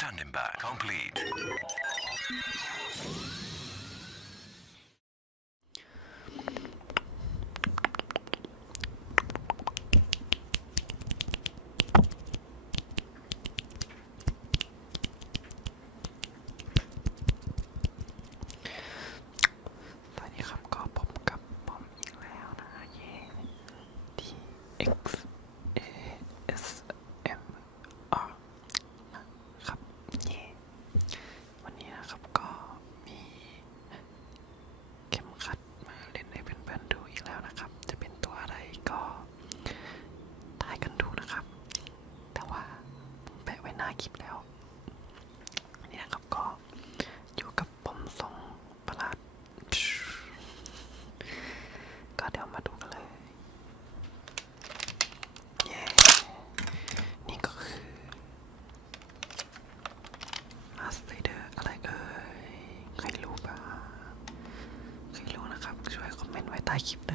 Standing by. Complete. takipte.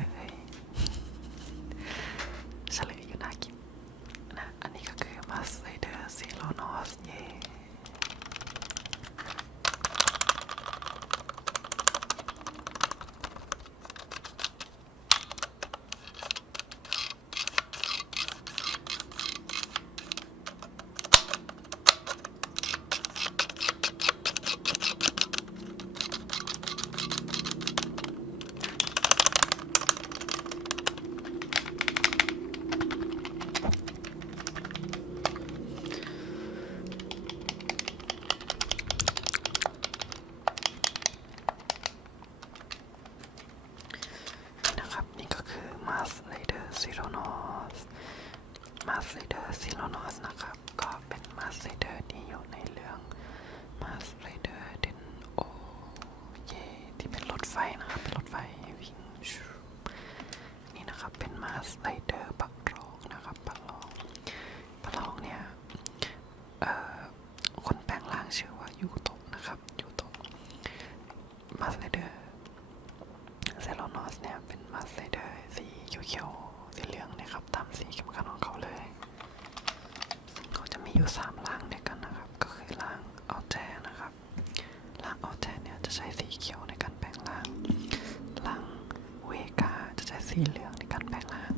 สีเหลืองในการแปลงล้าง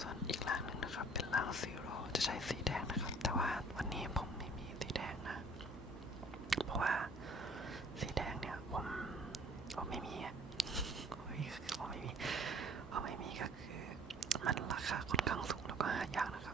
ส่วนอีกร่างหนึ่งนะครับ เป็นร่างซีโร่จะใช้สีแดงนะครับ แต่ว่าวันนี้ผมไม่มีสีแดงนะ เพราะว่าสีแดงเนี่ยผมผมไม่มีอผมไม่มีผมไม่มีก็คือมันราคาค่อนข้างสูงแล้วก็หายากนะครับ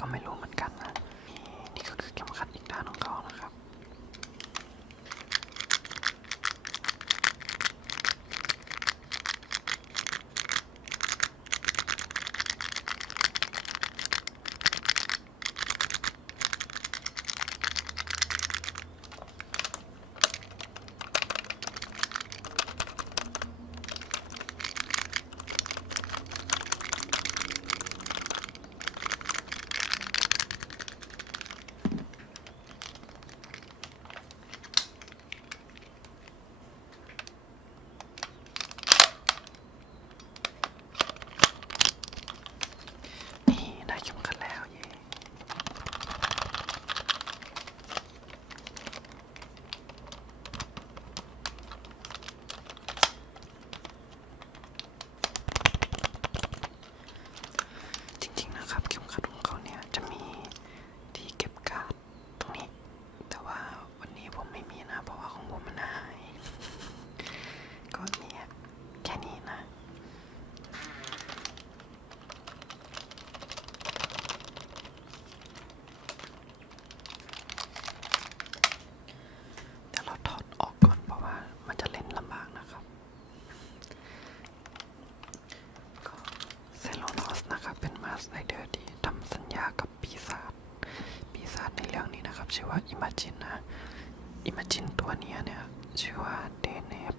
ก็ไม่รู้เหมือน ได้คลิปกัน ชื่อว่าอิม g จินนะอิม g จินตัวนี้เนี่ยชื่อว่าเดเนฟ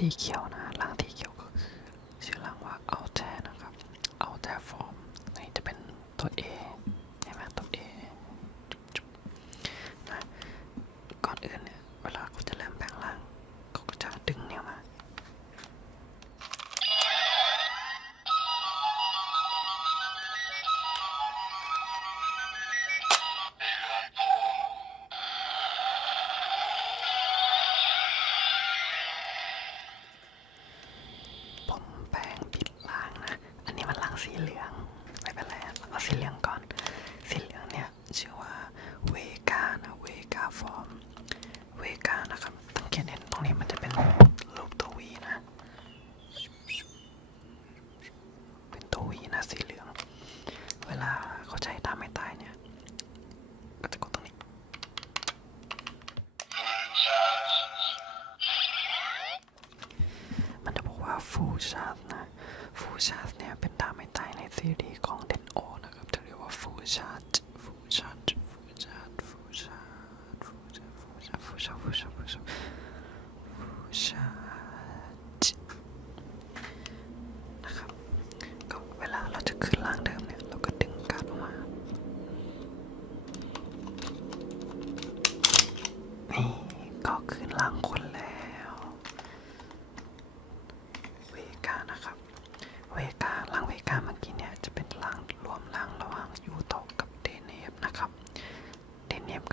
していきような。 สีเหลืองไม่เป็นไรเอาสีเหลืองก่อน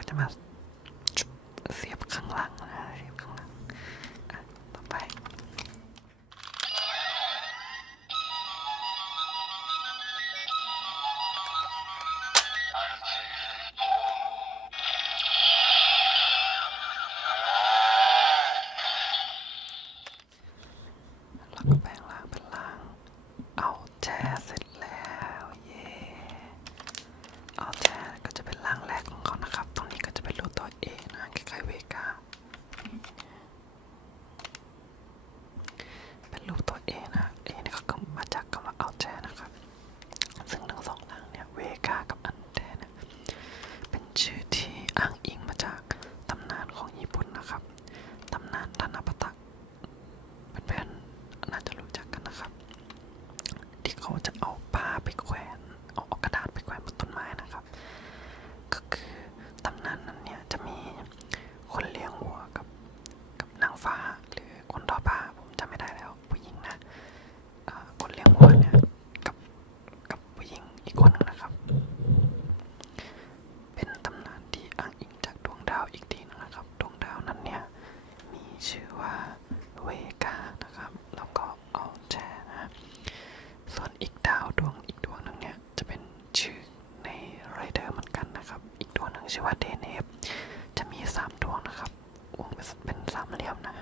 してます。 ชื่อว่าเดเนฟจะมีสามดวงนะครับวงเป็นสามเหลี่ยมนะ